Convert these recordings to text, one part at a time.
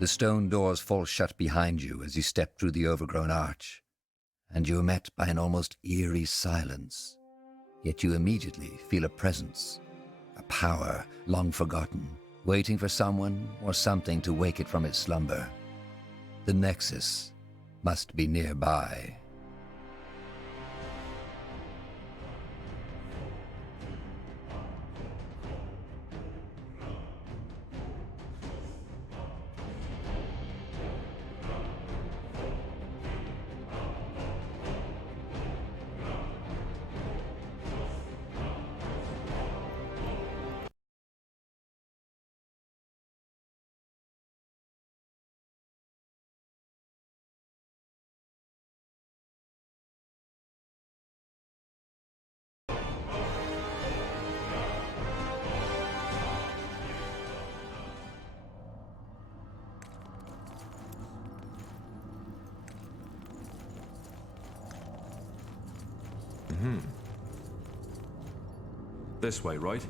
The stone doors fall shut behind you as you step through the overgrown arch, and you are met by an almost eerie silence. Yet you immediately feel a presence, a power long forgotten, waiting for someone or something to wake it from its slumber. The Nexus must be nearby. This way, right?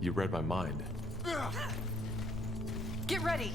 You read my mind. Get ready!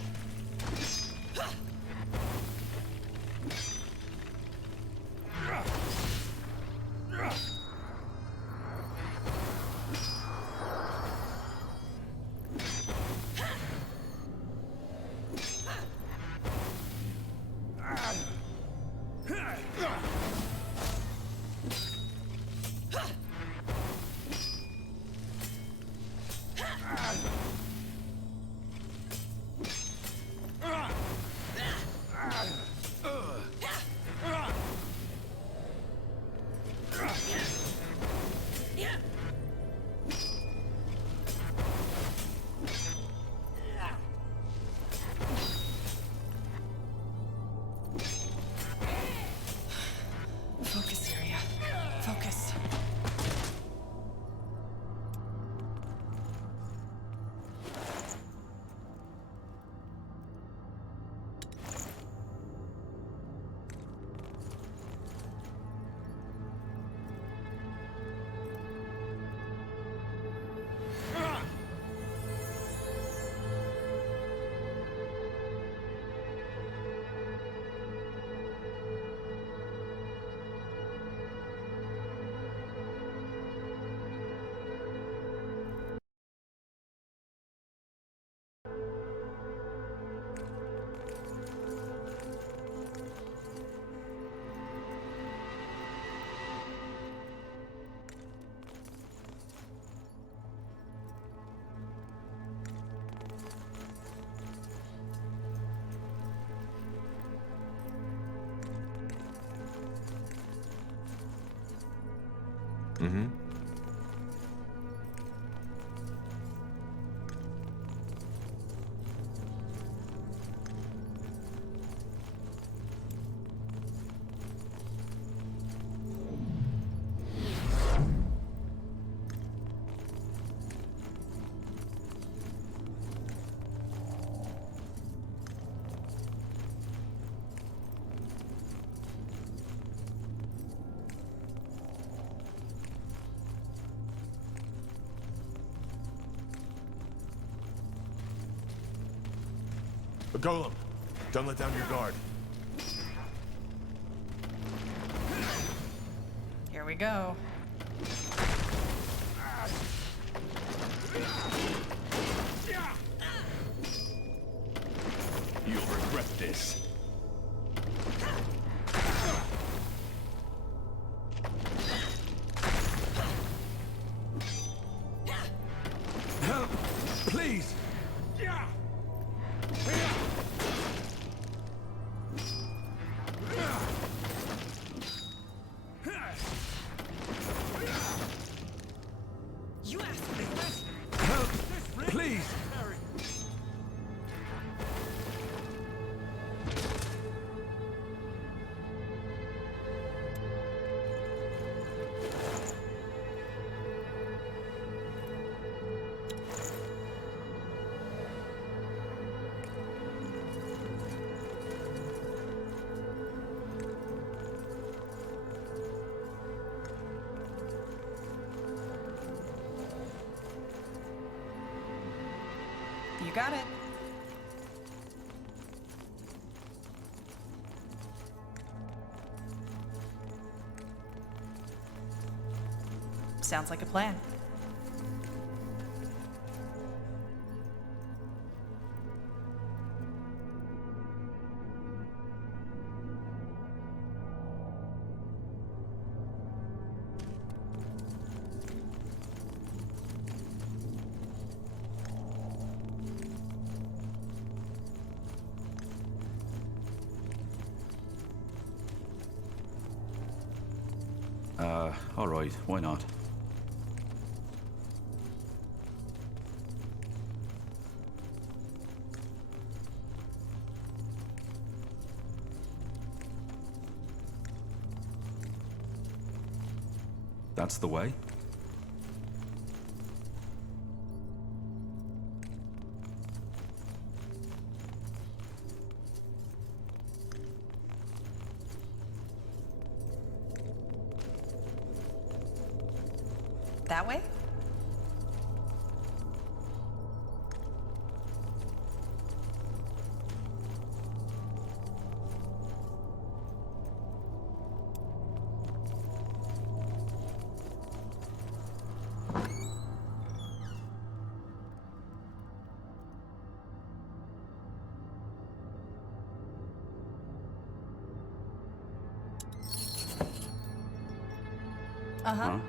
Focus area. Focus. Golem, don't let down your guard. Here we go. You'll regret this. got it. Sounds like a plan. All right, why not? That's the way? That way? Uh-huh. Huh?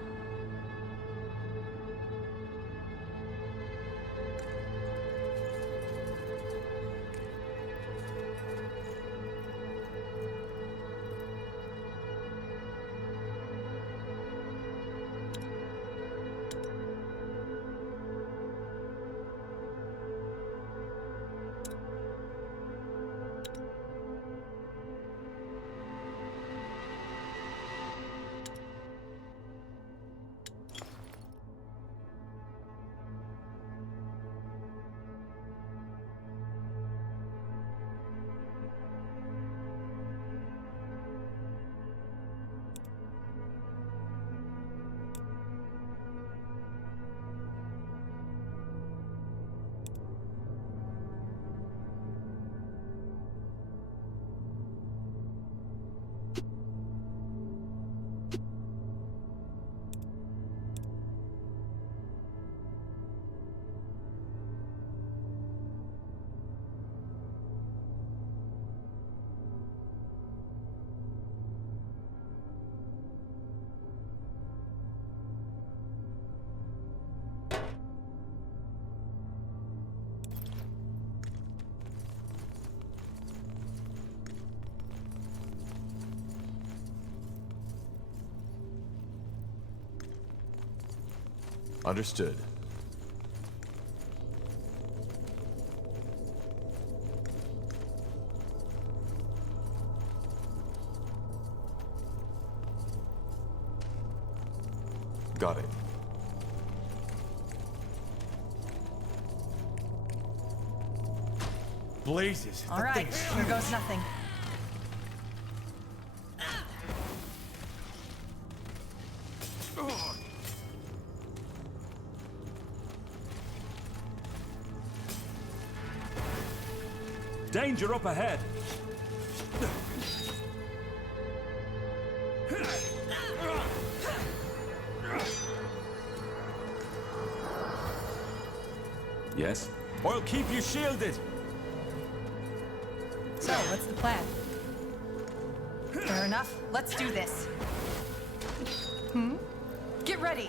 Understood. Got it. Blazes. All right, here goes nothing. Danger up ahead! Yes? I'll keep you shielded! So, what's the plan? Fair enough. Let's do this. Get ready.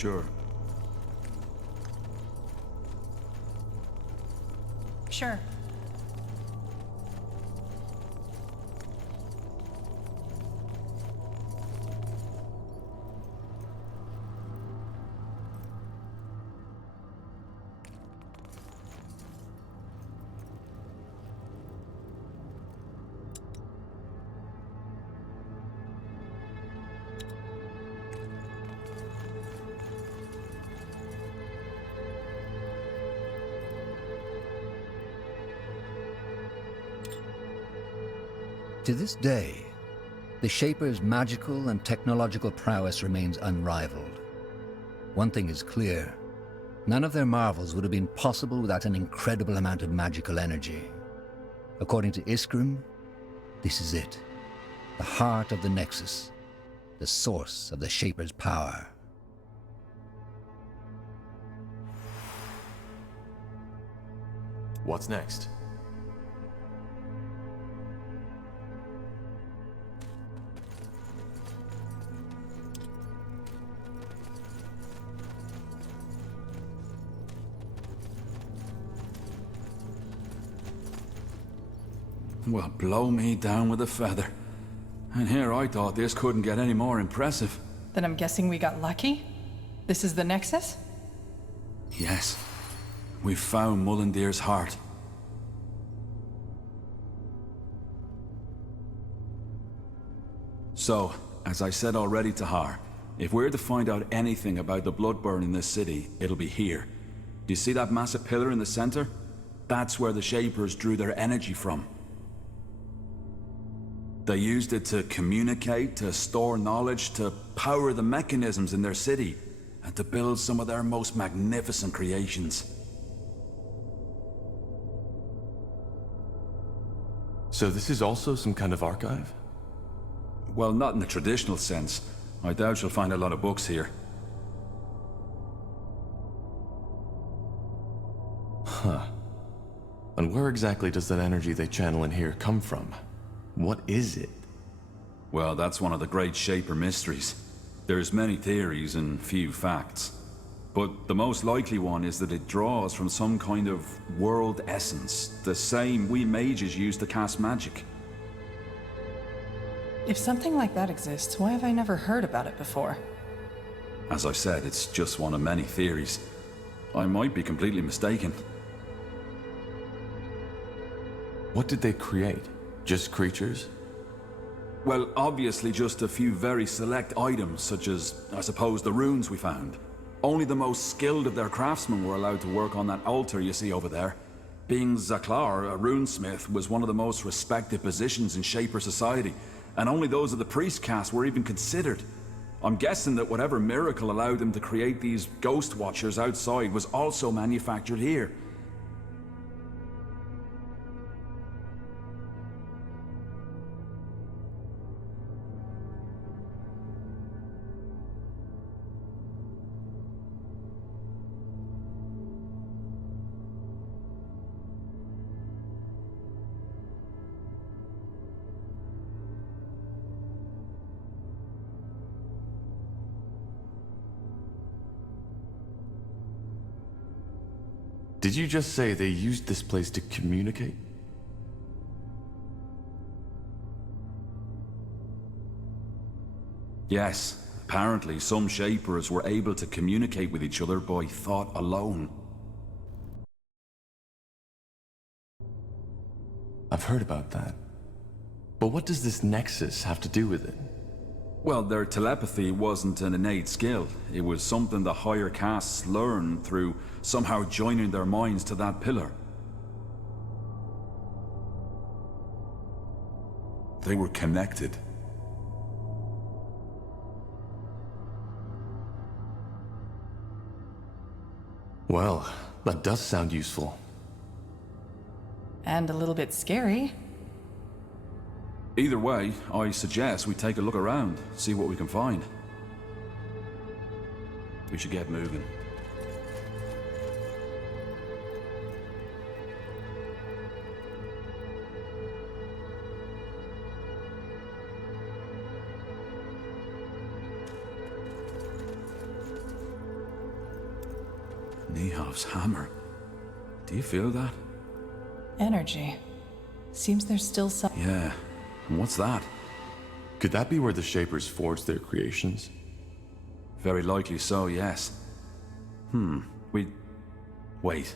Sure. Sure. To this day, the Shaper's magical and technological prowess remains unrivaled. One thing is clear: none of their marvels would have been possible without an incredible amount of magical energy. According to Iskrim, this is it, the heart of the Nexus, the source of the Shaper's power. What's next? Well, blow me down with a feather. And here I thought this couldn't get any more impressive. Then I'm guessing we got lucky? This is the Nexus? Yes. We found Mulandir's heart. So, as I said already to Har, if we're to find out anything about the Bloodburn in this city, it'll be here. Do you see that massive pillar in the center? That's where the Shapers drew their energy from. They used it to communicate, to store knowledge, to power the mechanisms in their city, and to build some of their most magnificent creations. So this is also some kind of archive? Well, not in the traditional sense. I doubt you'll find a lot of books here. Huh. And where exactly does that energy they channel in here come from? What is it? Well, that's one of the great Shaper mysteries. There's many theories and few facts. But the most likely one is that it draws from some kind of world essence, the same we mages use to cast magic. If something like that exists, why have I never heard about it before? As I said, it's just one of many theories. I might be completely mistaken. What did they create? Just creatures? Well, obviously just a few very select items, such as, I suppose, the runes we found. Only the most skilled of their craftsmen were allowed to work on that altar you see over there. Being Zaklar, a runesmith, was one of the most respected positions in Shaper society, and only those of the priest caste were even considered. I'm guessing that whatever miracle allowed them to create these ghost watchers outside was also manufactured here. Did you just say they used this place to communicate? Yes, apparently some Shapers were able to communicate with each other by thought alone. I've heard about that. But what does this Nexus have to do with it? Well, their telepathy wasn't an innate skill. It was something the higher castes learned through somehow joining their minds to that pillar. They were connected. Well, that does sound useful. And a little bit scary. Either way, I suggest we take a look around, see what we can find. We should get moving. Nehov's hammer. Do you feel that? Energy. Seems there's still some. Yeah. And what's that? Could that be where the Shapers forged their creations? Very likely so, yes. Wait.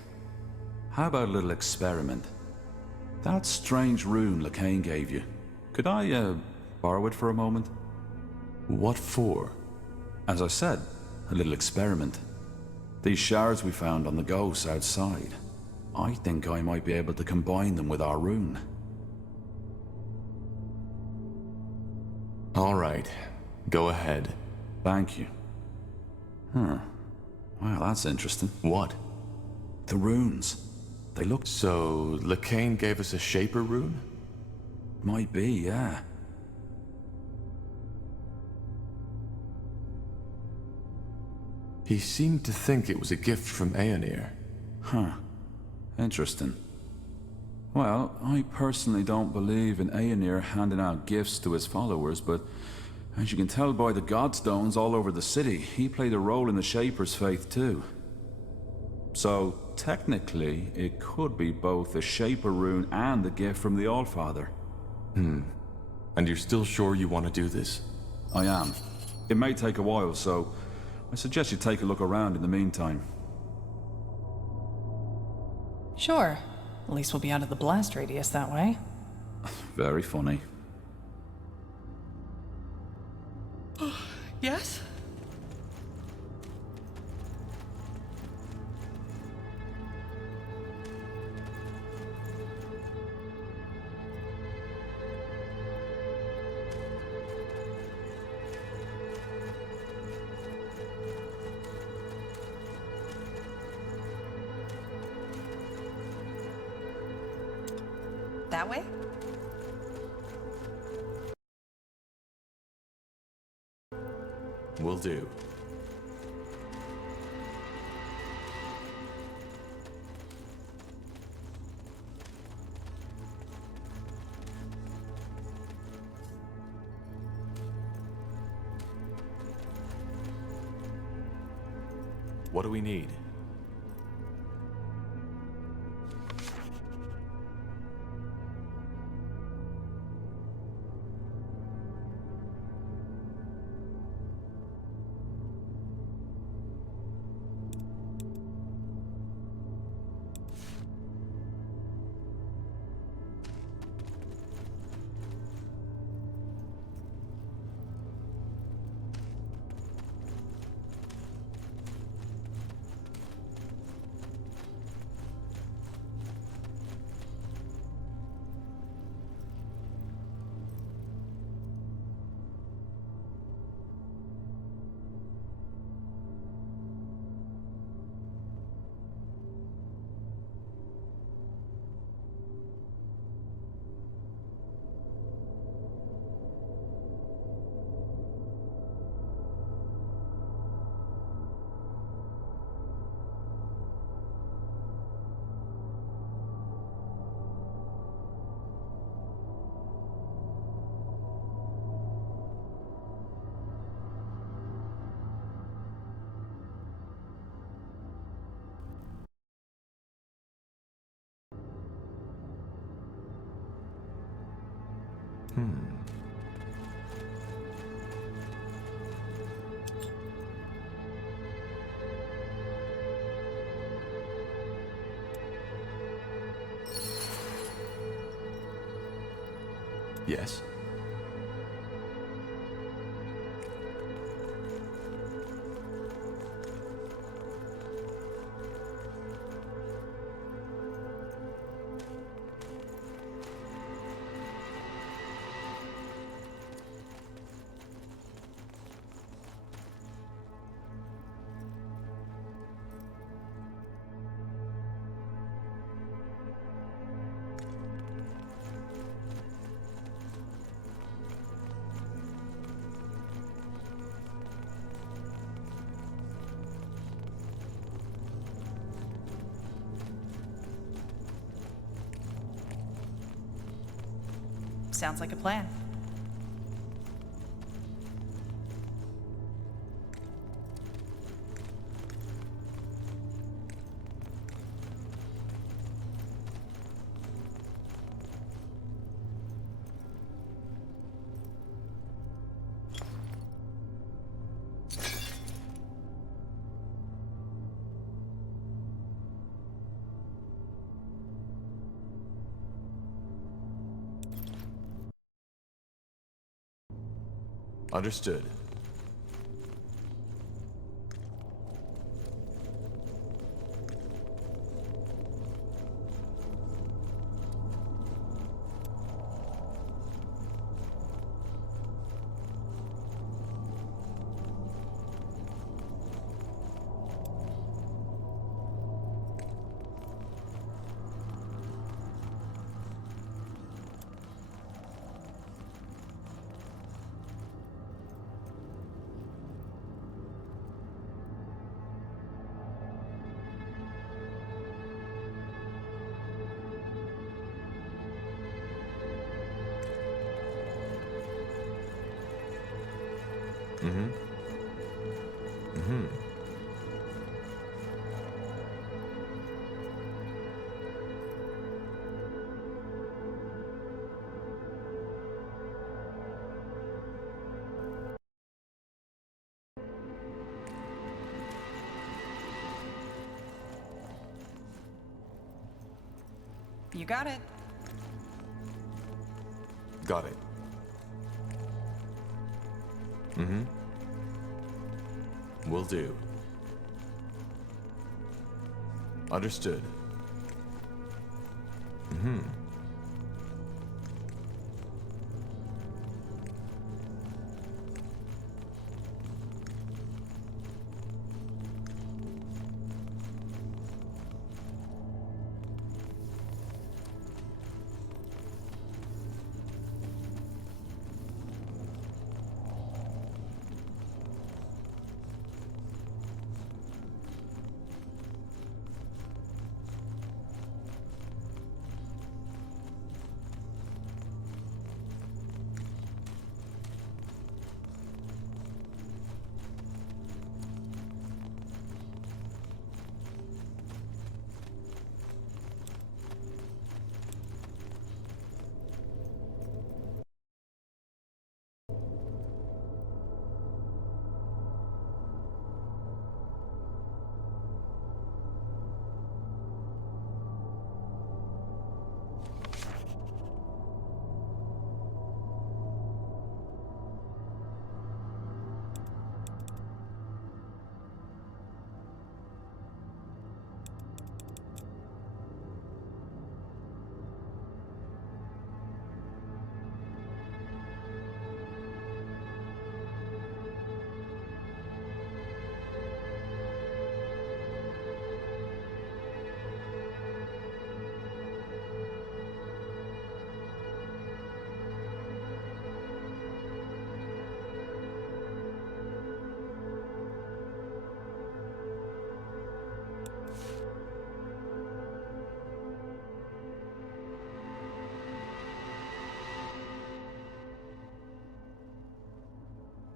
How about a little experiment? That strange rune Lacane gave you. Could I, borrow it for a moment? What for? As I said, a little experiment. These shards we found on the ghosts outside. I think I might be able to combine them with our rune. All right. Go ahead. Thank you. Wow, that's interesting. What? The runes. They look... So, Lacane gave us a Shaper rune? Might be, yeah. He seemed to think it was a gift from Aeonir. Huh. Interesting. Well, I personally don't believe in Aeonir handing out gifts to his followers, but as you can tell by the godstones all over the city, he played a role in the Shaper's faith too. So, technically, it could be both a Shaper rune and a gift from the Allfather. And you're still sure you want to do this? I am. It may take a while, so I suggest you take a look around in the meantime. Sure. At least we'll be out of the blast radius that way. Very funny. Yes? That way? Will do. What do we need? Yes? Sounds like a plan. Understood. You got it. Got it. Will do. Understood.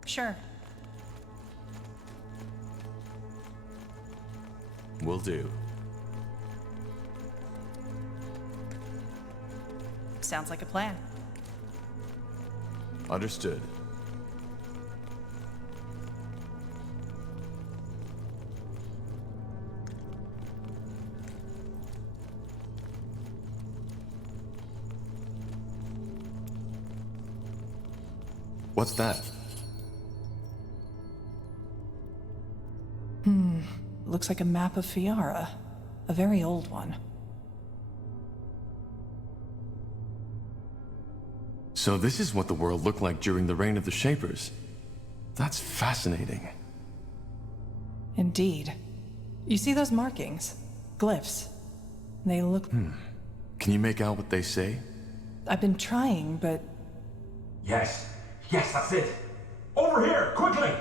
Sure. Will do. Sounds like a plan. Understood. What's that? Looks like a map of Fiara. A very old one. So this is what the world looked like during the reign of the Shapers. That's fascinating. Indeed. You see those markings? Glyphs. They look... Can you make out what they say? I've been trying, but... Yes, that's it. Over here, quickly!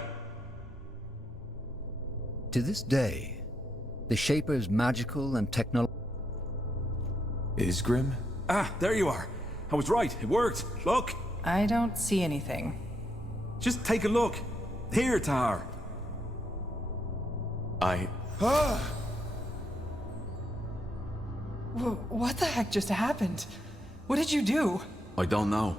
To this day, the Shaper's magical and technological... Is Grim? Ah, there you are. I was right. It worked. Look. I don't see anything. Just take a look. Here, Tar. What the heck just happened? What did you do? I don't know.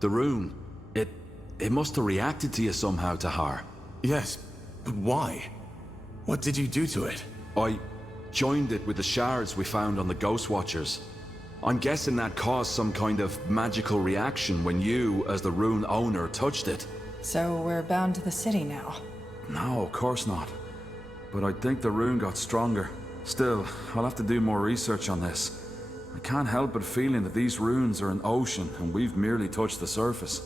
The rune. It must have reacted to you somehow, Tahar. Yes, but why? What did you do to it? I joined it with the shards we found on the Ghost Watchers. I'm guessing that caused some kind of magical reaction when you, as the rune owner, touched it. So we're bound to the city now. No, of course not. But I think the rune got stronger. Still, I'll have to do more research on this. I can't help but feeling that these runes are an ocean and we've merely touched the surface.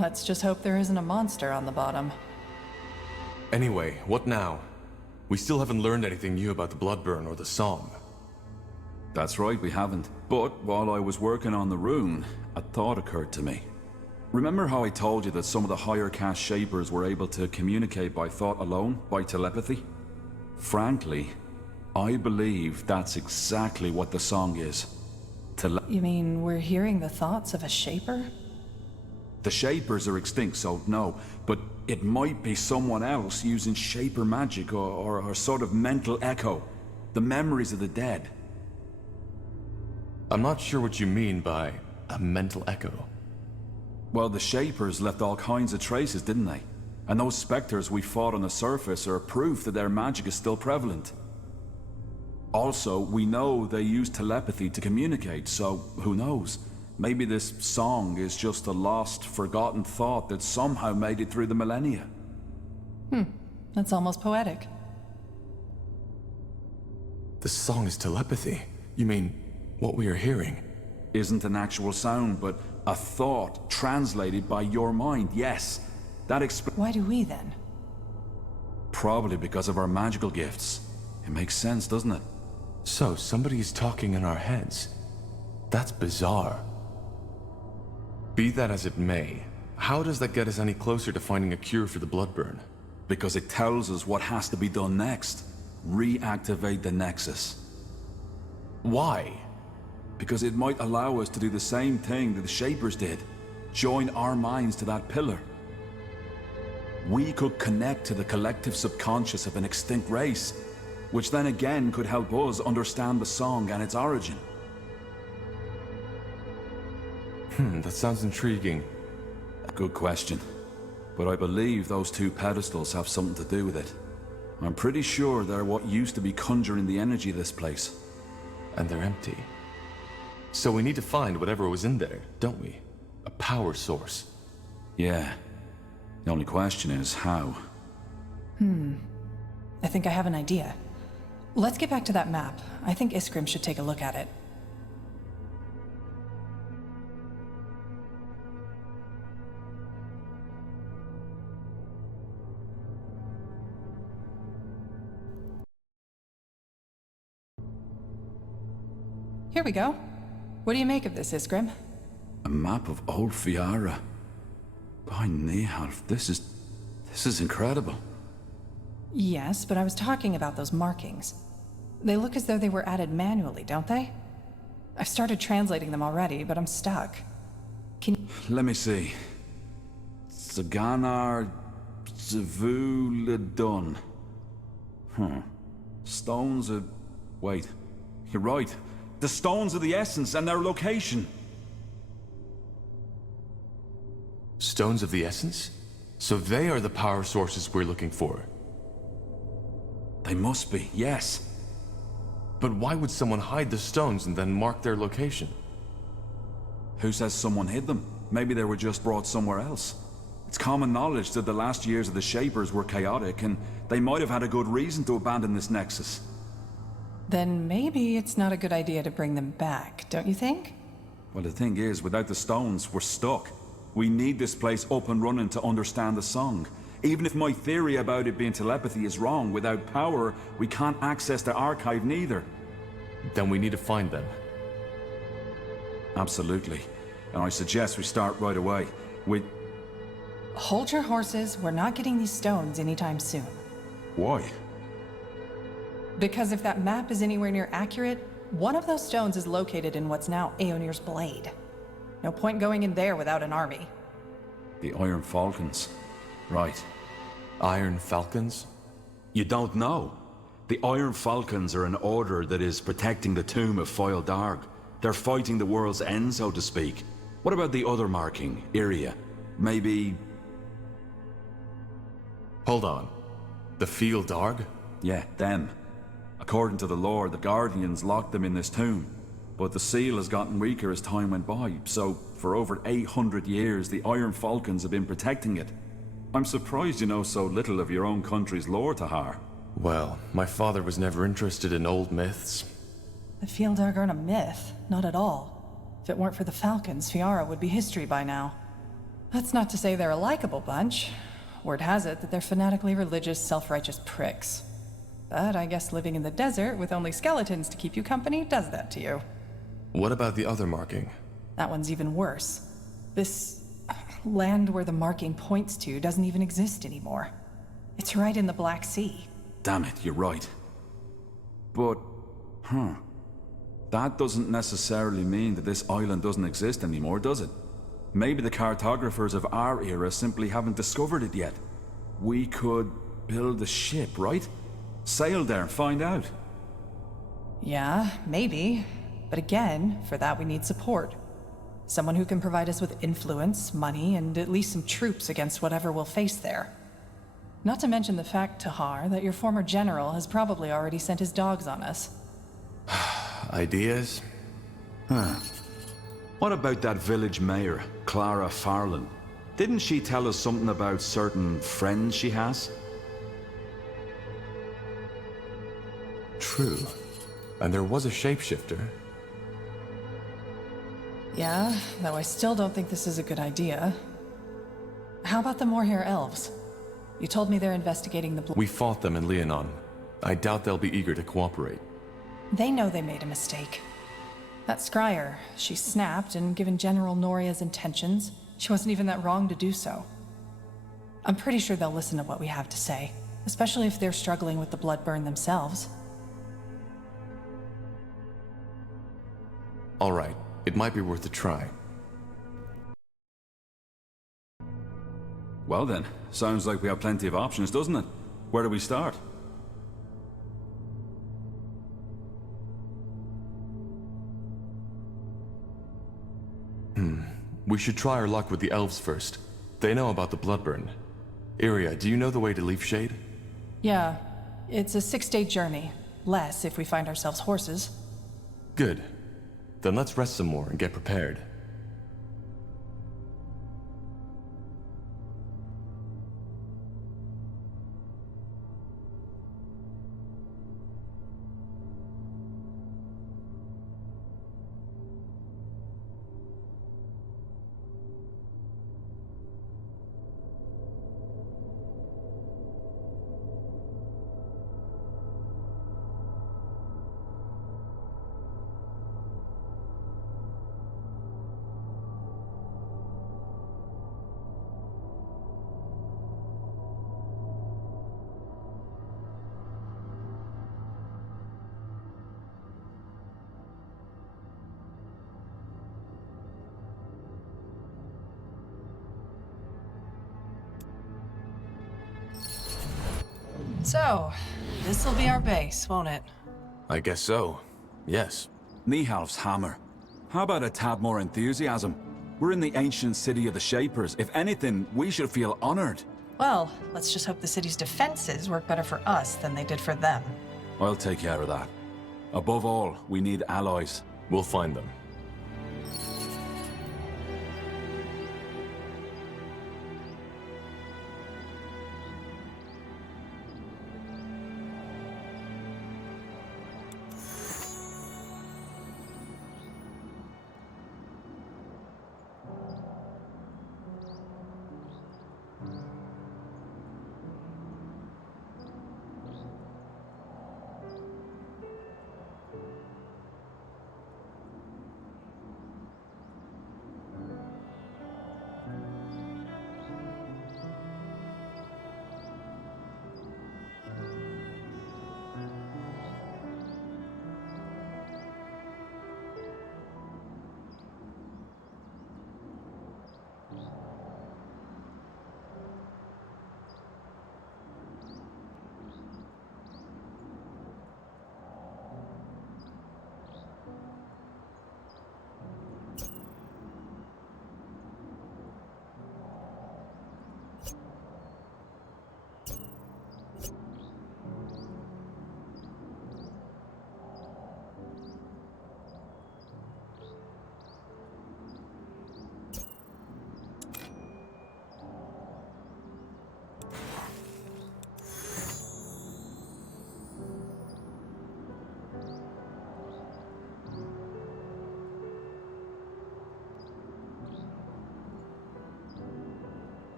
Let's just hope there isn't a monster on the bottom. Anyway, what now? We still haven't learned anything new about the Bloodburn or the song. That's right, we haven't. But while I was working on the rune, a thought occurred to me. Remember how I told you that some of the higher caste shapers were able to communicate by thought alone, by telepathy? Frankly, I believe that's exactly what the song is. You mean we're hearing the thoughts of a shaper? The shapers are extinct, so no, but it might be someone else using shaper magic or a sort of mental echo. The memories of the dead. I'm not sure what you mean by a mental echo. Well, the shapers left all kinds of traces, didn't they? And those specters we fought on the surface are proof that their magic is still prevalent. Also, we know they use telepathy to communicate, so who knows? Maybe this song is just a lost, forgotten thought that somehow made it through the millennia. That's almost poetic. The song is telepathy. You mean, what we are hearing? Isn't an actual sound, but a thought translated by your mind, yes. That explains. Why do we then? Probably because of our magical gifts. It makes sense, doesn't it? So, somebody is talking in our heads. That's bizarre. Be that as it may, how does that get us any closer to finding a cure for the Bloodburn? Because it tells us what has to be done next. Reactivate the Nexus. Why? Because it might allow us to do the same thing that the Shapers did. Join our minds to that pillar. We could connect to the collective subconscious of an extinct race, which then again could help us understand the song and its origin. That sounds intriguing. Good question. But I believe those two pedestals have something to do with it. I'm pretty sure they're what used to be conjuring the energy of this place. And they're empty. So we need to find whatever was in there, don't we? A power source. Yeah. The only question is how. I think I have an idea. Let's get back to that map. I think Iskrim should take a look at it. Here we go. What do you make of this, Iskrim? A map of old Fiara. By Nehalf, this is incredible. Yes, but I was talking about those markings. They look as though they were added manually, don't they? I've started translating them already, but I'm stuck. Let me see. Saganar Zavuladun. Stones of... Wait. You're right. The stones of the essence and their location. Stones of the Essence? So they are the power sources we're looking for. They must be, yes. But why would someone hide the stones and then mark their location? Who says someone hid them? Maybe they were just brought somewhere else. It's common knowledge that the last years of the Shapers were chaotic, and they might have had a good reason to abandon this Nexus. Then maybe it's not a good idea to bring them back, don't you think? Well, the thing is, without the stones, we're stuck. We need this place up and running to understand the song. Even if my theory about it being telepathy is wrong, without power, we can't access the archive neither. Then we need to find them. Absolutely. And I suggest we start right away. Hold your horses, we're not getting these stones anytime soon. Why? Because if that map is anywhere near accurate, one of those stones is located in what's now Aeonir's Blade. No point going in there without an army. The Iron Falcons. Right. Iron Falcons? You don't know? The Iron Falcons are an order that is protecting the tomb of Foil Darg. They're fighting the world's end, so to speak. What about the other marking, Iria? Maybe... Hold on. The Foil Darg? Yeah, them. According to the lore, the Guardians locked them in this tomb. but the seal has gotten weaker as time went by, so for over 800 years the Iron Falcons have been protecting it. I'm surprised you know so little of your own country's lore, Tahar. Well, my father was never interested in old myths. The Fieldar aren't a myth, not at all. If it weren't for the Falcons, Fiara would be history by now. That's not to say they're a likable bunch. Word has it that they're fanatically religious, self-righteous pricks. But I guess living in the desert with only skeletons to keep you company does that to you. What about the other marking? That one's even worse. This land where the marking points to doesn't even exist anymore. It's right in the Black Sea. Damn it, you're right. But, that doesn't necessarily mean that this island doesn't exist anymore, does it? Maybe the cartographers of our era simply haven't discovered it yet. We could build a ship, right? Sail there and find out. Yeah, maybe. But again, for that we need support. Someone who can provide us with influence, money, and at least some troops against whatever we'll face there. Not to mention the fact, Tahar, that your former general has probably already sent his dogs on us. Ideas? What about that village mayor, Clara Farland? Didn't she tell us something about certain friends she has? True. And there was a shapeshifter. Yeah, though I still don't think this is a good idea. How about the Moorhair elves? You told me they're investigating the We fought them in Leonon. I doubt they'll be eager to cooperate. They know they made a mistake. That scryer, she snapped, and given General Noria's intentions, she wasn't even that wrong to do so. I'm pretty sure they'll listen to what we have to say, especially if they're struggling with the Bloodburn themselves. All right, it might be worth a try. Well then, sounds like we have plenty of options, doesn't it? Where do we start? We should try our luck with the elves first. They know about the Bloodburn. Iria, do you know the way to Leafshade? Yeah, it's a 6-day journey. Less if we find ourselves horses. Good. Then let's rest some more and get prepared. So, this'll be our base, won't it? I guess so. Yes. Nihalf's hammer. How about a tad more enthusiasm? We're in the ancient city of the Shapers. If anything, we should feel honored. Well, let's just hope the city's defenses work better for us than they did for them. I'll take care of that. Above all, we need allies. We'll find them.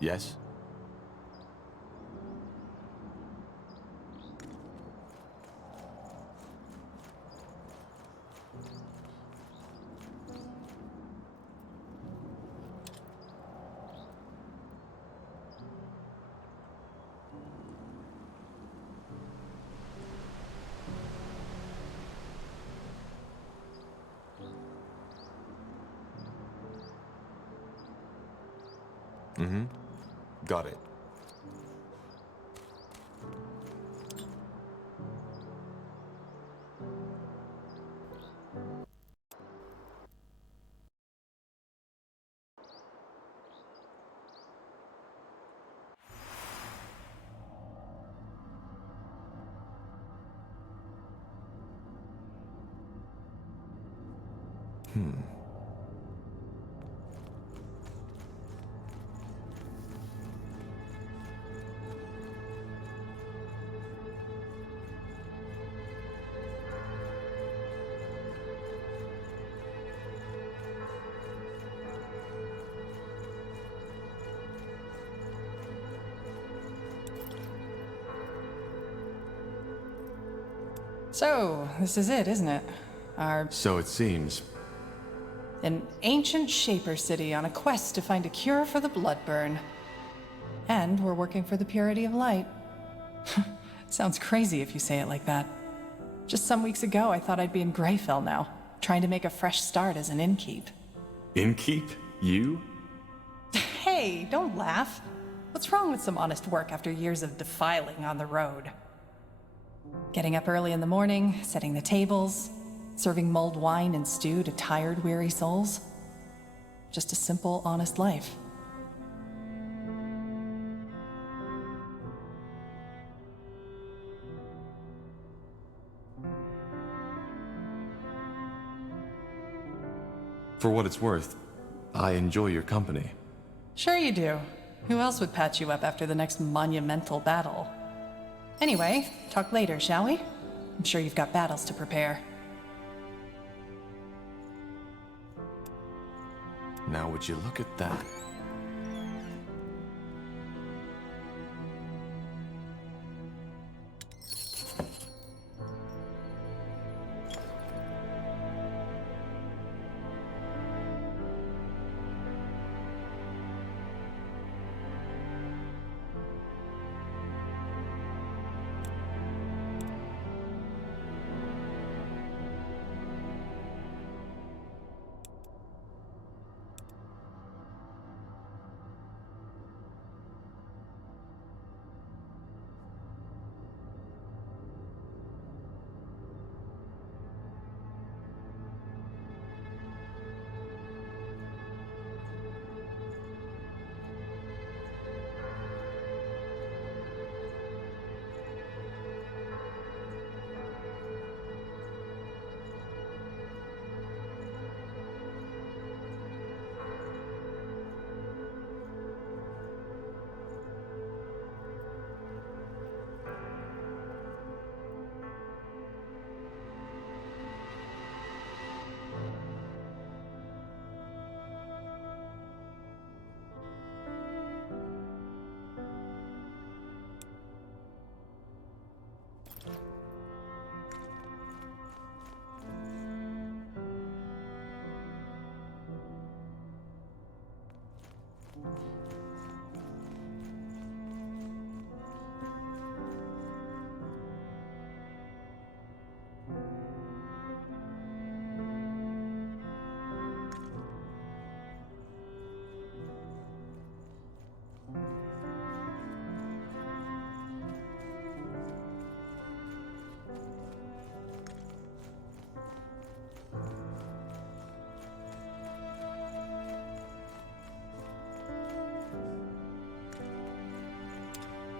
Yes? Mm-hmm. Got it. So, this is it, isn't it? Our So it seems. an ancient Shaper city on a quest to find a cure for the bloodburn. And we're working for the purity of light. Sounds crazy if you say it like that. Just some weeks ago, I thought I'd be in Greyfell now, trying to make a fresh start as an innkeep. Innkeep? You? Hey, don't laugh. What's wrong with some honest work after years of defiling on the road? Getting up early in the morning, setting the tables, serving mulled wine and stew to tired, weary souls. Just a simple, honest life. For what it's worth, I enjoy your company. Sure you do. Who else would patch you up after the next monumental battle? Anyway, talk later, shall we? I'm sure you've got battles to prepare. Now would you look at that?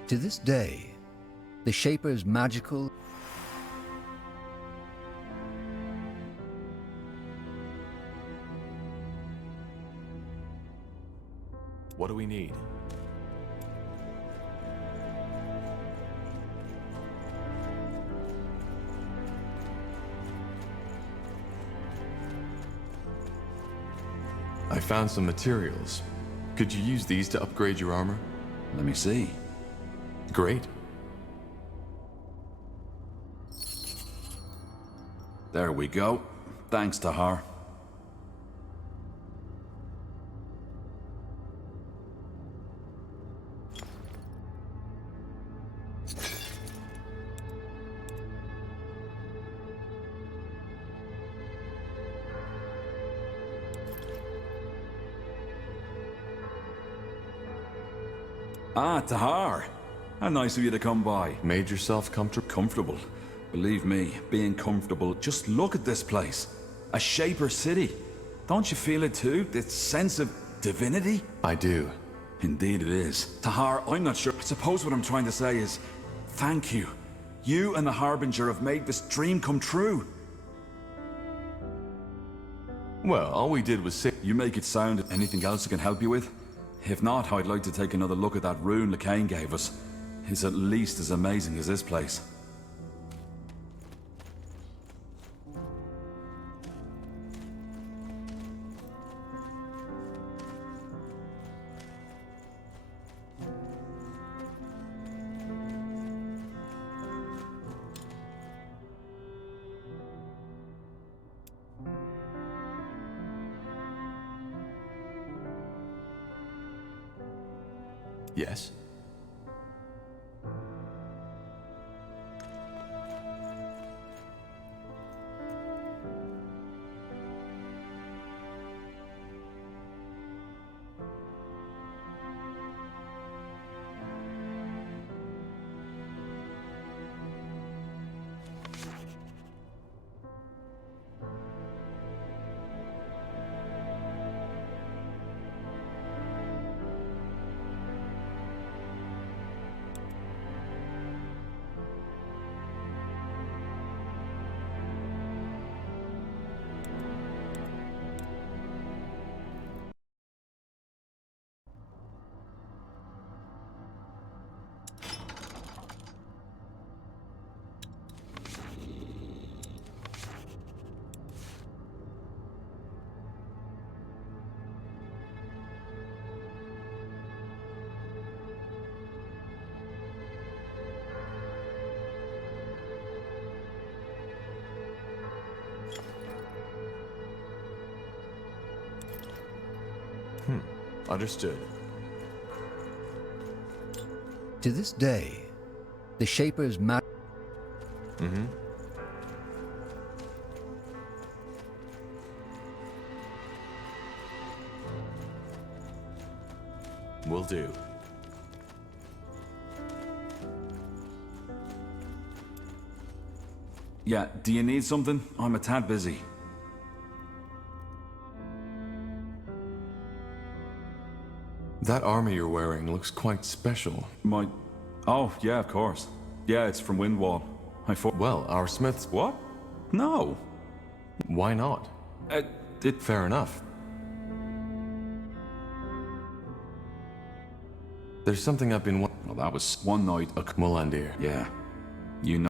To this day, the Shaper's magical What do we need? I found some materials. Could you use these to upgrade your armor? Let me see. Great. There we go. Thanks, Tahar. Ah, Tahar. How nice of you to come by. Made yourself comfortable? Comfortable. Believe me, being comfortable. Just look at this place. A Shaper city. Don't you feel it too? This sense of divinity? I do. Indeed it is. Tahar, I'm not sure. I suppose what I'm trying to say is, thank you. You and the Harbinger have made this dream come true. Well, all we did was say... You make it sound anything else I can help you with? If not, I'd like to take another look at that rune LeCain gave us. It's at least as amazing as this place. Yes? Understood. To this day, the Shapers Will do. Yeah, do you need something? I'm a tad busy. That armor you're wearing looks quite special. Oh, yeah, of course. Yeah, it's from Windwall. Well, our smiths... What? No. Why not? Fair enough. There's something I've been... Well, that was one night... Mullandir. Yeah. You know...